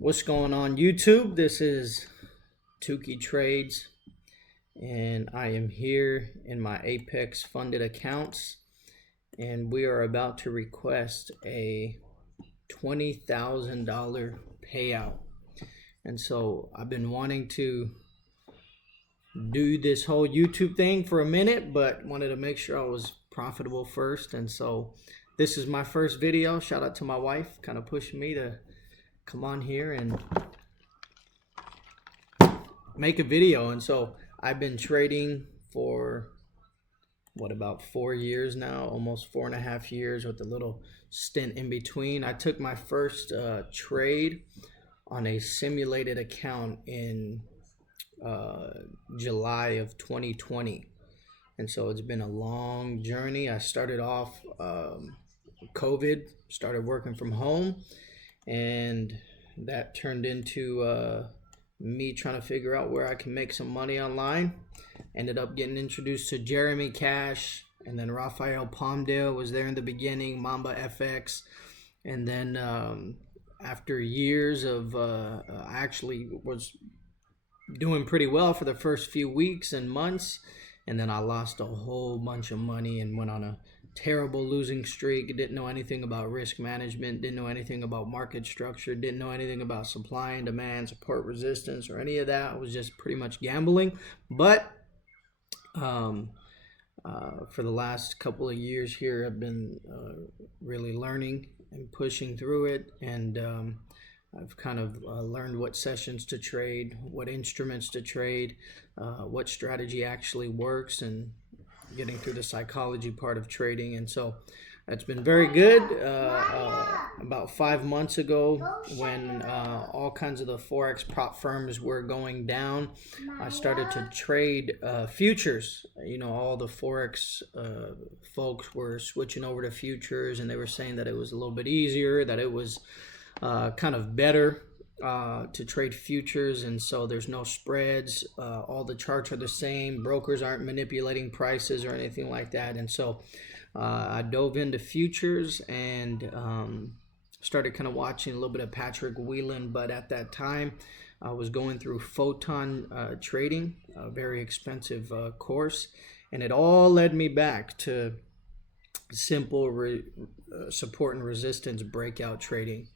What's going on YouTube? This is Tukey Trades, and I am here in my Apex funded accounts, and we are about to request a $20,000 payout. And so I've been wanting to do this whole YouTube thing for a minute, but wanted to make sure I was profitable first. And so this is my first video. Shout out to my wife, kind of pushing me to come on here and make a video. And so I've been trading for about 4 years now, almost 4.5 years, with a little stint in between. I took my first trade on a simulated account in July of 2020, and so it's been a long journey. I started off COVID, started working from home, and that turned into me trying to figure out where I can make some money online. Ended up getting introduced to Jeremy Cash, and then Rafael Palmdale was there in the beginning, Mamba FX, and then after years of I actually was doing pretty well for the first few weeks and months, and then I lost a whole bunch of money and went on a terrible losing streak. Didn't know anything about risk management, didn't know anything about market structure, didn't know anything about supply and demand, support, resistance, or any of that. I was just pretty much gambling. But for the last couple of years here, I've been really learning and pushing through it, and I've kind of learned what sessions to trade, what instruments to trade, what strategy actually works, and getting through the psychology part of trading. And so it's been very good. About 5 months ago, when all kinds of the Forex prop firms were going down, I started to trade futures. You know, all the Forex folks were switching over to futures, and they were saying that it was a little bit easier, that it was kind of better to trade futures, and so there's no spreads, all the charts are the same, brokers aren't manipulating prices or anything like that. And so I dove into futures and started kind of watching a little bit of Patrick Whelan. But at that time I was going through photon trading, a very expensive course, and it all led me back to simple support and resistance breakout trading,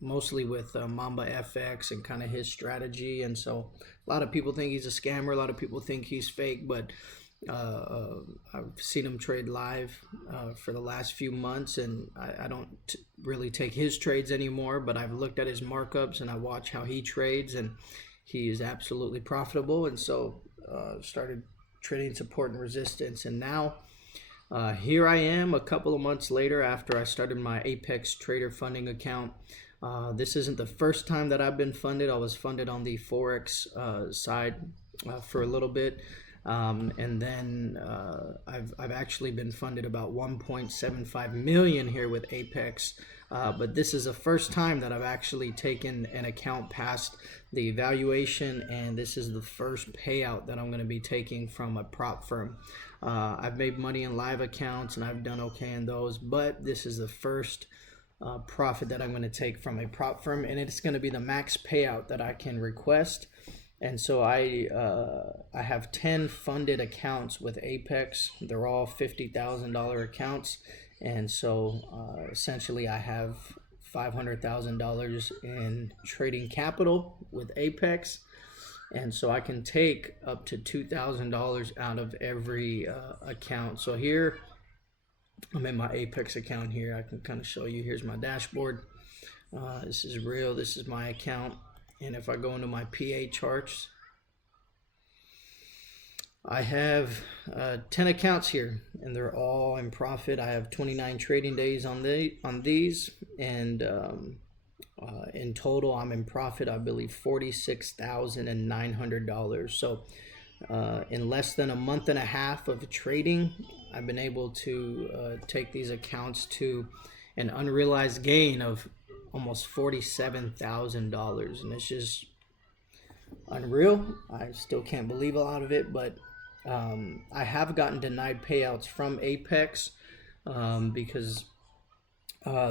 mostly with Mamba FX and kind of his strategy. And so a lot of people think he's a scammer, a lot of people think he's fake, but I've seen him trade live for the last few months, and I don't really take his trades anymore, but I've looked at his markups and I watch how he trades, and he is absolutely profitable. And so started trading support and resistance, and now here I am a couple of months later after I started my Apex Trader funding account. This isn't the first time that I've been funded. I was funded on the Forex side for a little bit, and then I've actually been funded about 1.75 million here with Apex. But this is the first time that I've actually taken an account past the evaluation, and this is the first payout that I'm going to be taking from a prop firm. I've made money in live accounts and I've done okay in those, but this is the first profit that I'm going to take from a prop firm, and it's going to be the max payout that I can request. And so I have 10 funded accounts with Apex. They're all $50,000 accounts, and so essentially I have $500,000 in trading capital with Apex, and so I can take up to $2,000 out of every account. So here I'm in my Apex account here. I can kind of show you. Here's my dashboard. This is real. This is my account. And if I go into my PA charts, I have 10 accounts here, and they're all in profit. I have 29 trading days on these, and in total I'm in profit, I believe, $46,900. So in less than a month and a half of trading, I've been able to take these accounts to an unrealized gain of almost $47,000, and it's just unreal. I still can't believe a lot of it, but I have gotten denied payouts from Apex because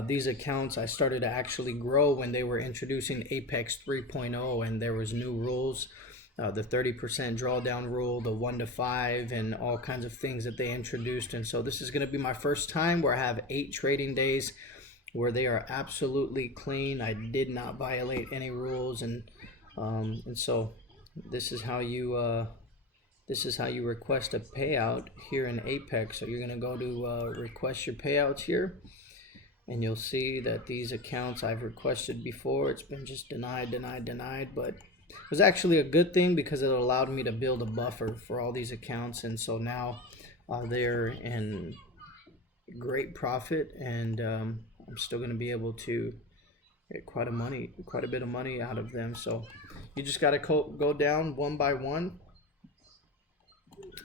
These accounts I started to actually grow when they were introducing Apex 3.0, and there was new rules, the 30% drawdown rule, the 1 to 5, and all kinds of things that they introduced. And so this is going to be my first time where I have 8 trading days where they are absolutely clean. I did not violate any rules, and so this is how you request a payout here in Apex. So you're going to go to request your payouts here, and you'll see that these accounts I've requested before, it's been just denied, but it was actually a good thing because it allowed me to build a buffer for all these accounts. And so now they're in great profit, and I'm still going to be able to get quite a bit of money out of them. So you just got to go down one by one,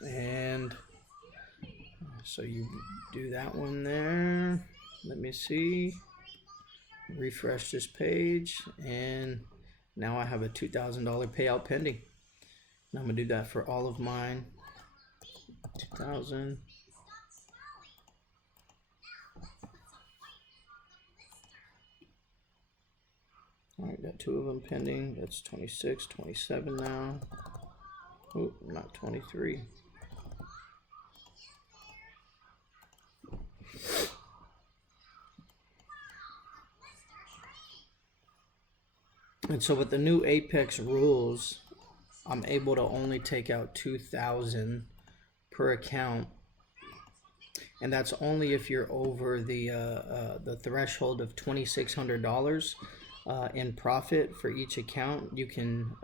and so you do that one there. Let me see, refresh this page, and now I have a $2,000 payout pending. And I'm gonna do that for all of mine. 2,000. All right, got 2 of them pending. That's 26, 27 now. Oh, not 23. And so with the new Apex rules, I'm able to only take out 2,000 per account, and that's only if you're over the threshold of $2,600 in profit for each account. You can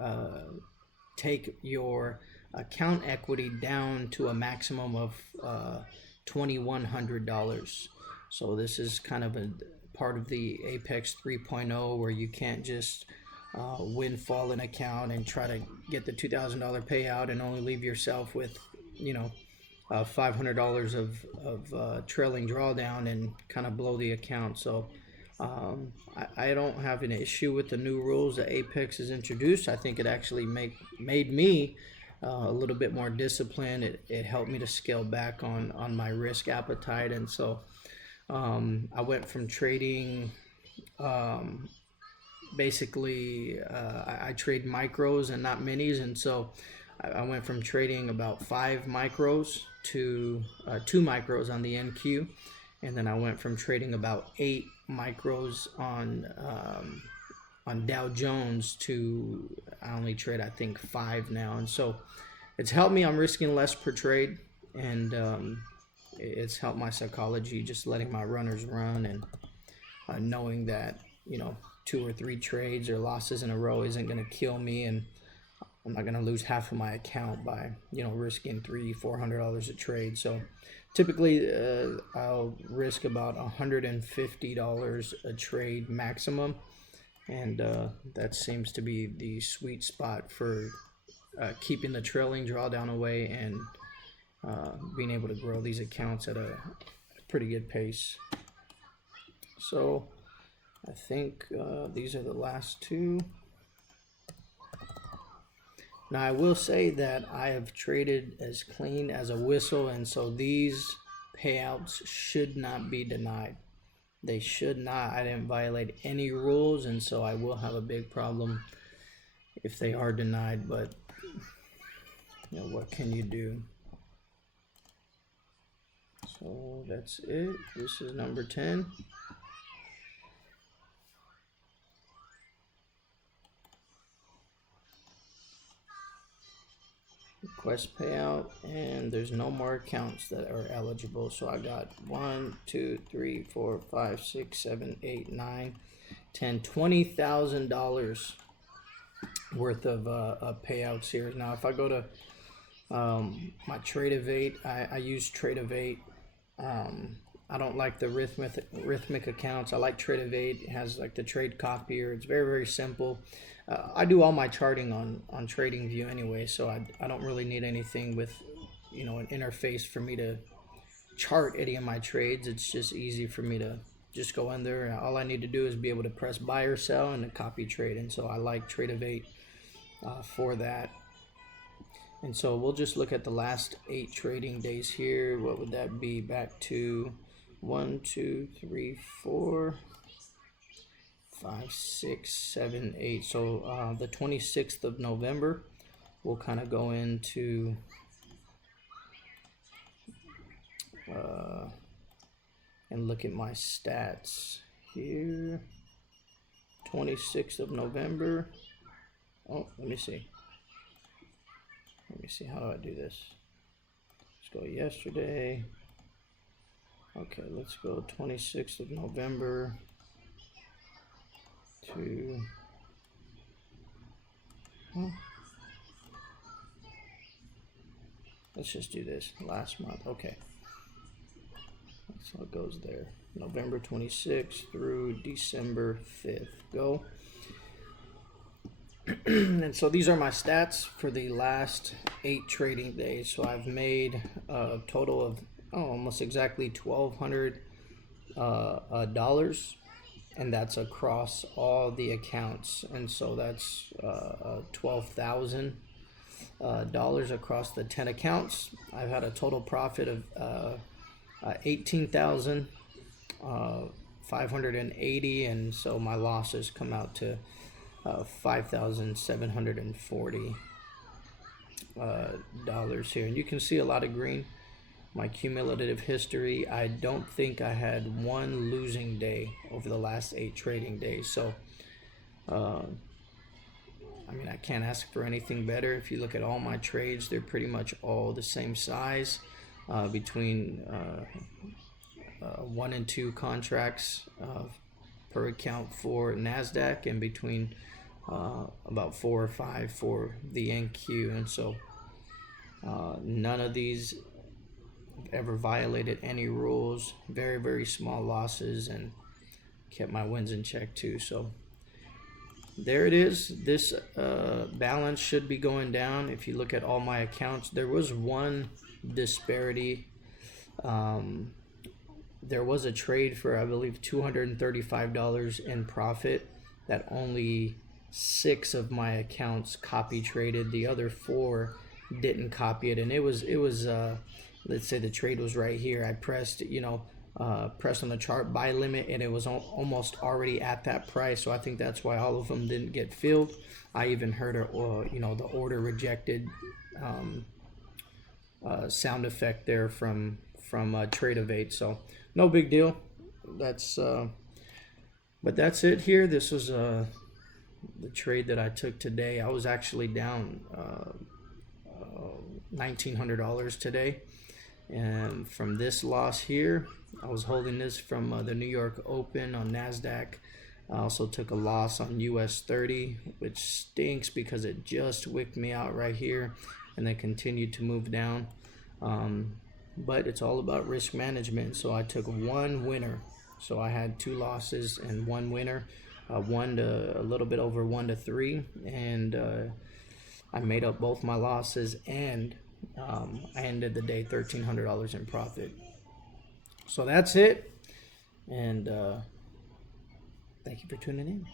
take your account equity down to a maximum of $2,100. So this is kind of a part of the Apex 3.0 where you can't just windfall an account and try to get the $2,000 payout and only leave yourself with, $500 of trailing drawdown and kind of blow the account. So I don't have an issue with the new rules that Apex has introduced. I think it actually made me a little bit more disciplined. It helped me to scale back on my risk appetite. And so I went from trading basically I trade micros and not minis, and so I went from trading about 5 micros to 2 micros on the NQ, and then I went from trading about 8 micros on Dow Jones to I only trade I think 5 now. And so it's helped me. I'm risking less per trade, and it's helped my psychology, just letting my runners run and knowing that 2 or 3 trades or losses in a row isn't going to kill me, and I'm not going to lose half of my account by risking $300-400 a trade. So typically I'll risk about $150 a trade maximum, and that seems to be the sweet spot for keeping the trailing drawdown away and being able to grow these accounts at a pretty good pace. So I think these are the last 2. Now I will say that I have traded as clean as a whistle, and so these payouts should not be denied. They should not. I didn't violate any rules, and so I will have a big problem if they are denied, but what can you do? So that's it. This is number 10. Request payout, and there's no more accounts that are eligible. So I got 1, 2, 3, 4, 5, 6, 7, 8, 9, 10, $20,000 worth of payouts here. Now if I go to my Trade-Evate, I use Trade-Evate. I don't like the rhythmic accounts. I like Trade-Evate. It has like the trade copier. It's very, very simple. I do all my charting on TradingView anyway, so I don't really need anything with an interface for me to chart any of my trades. It's just easy for me to just go in there. All I need to do is be able to press buy or sell and a copy trade, and so I like Trade-Evate for that. And so we'll just look at the last 8 trading days here. What would that be? Back to 1, 2, 3, 4, 5, 6, 7, 8. So the 26th of November, we'll kind of go into and look at my stats here. 26th of November. Oh, let me see. How do I do this? Let's go yesterday. Okay, let's go 26th of November to let's just do this last month. Okay, so it goes there. November 26th through December 5th. Go. And so these are my stats for the last 8 trading days. So I've made a total of almost exactly $1,200 dollars, and that's across all the accounts. And so that's $12,000 dollars across the 10 accounts. I've had a total profit of $18,580, and so my losses come out to $5,740 dollars here. And you can see a lot of green. My cumulative history, I don't think I had one losing day over the last 8 trading days. So I mean, I can't ask for anything better. If you look at all my trades, they're pretty much all the same size, between 1 and 2 contracts per account for NASDAQ, and between about 4 or 5 for the NQ. And so none of these ever violated any rules. Very, very small losses, and kept my wins in check too. So there it is. This balance should be going down. If you look at all my accounts, there was one disparity. There was a trade for, I believe, $235 in profit that only 6 of my accounts copy traded. The other 4 didn't copy it, and it was let's say the trade was right here. I pressed pressed on the chart buy limit, and it was almost already at that price. So I think that's why all of them didn't get filled. I even heard the order rejected sound effect there from Trade of 8. So no big deal. But that's it here. This was the trade that I took today. I was actually down $1,900 today, and from this loss here, I was holding this from the New York Open on NASDAQ. I also took a loss on US 30, which stinks because it just wicked me out right here, and then continued to move down. But it's all about risk management. So I took one winner. So I had 2 losses and 1 winner, 1 to a little bit over 1 to 3, and I made up both my losses, and I ended the day $1,300 in profit. So that's it, and thank you for tuning in.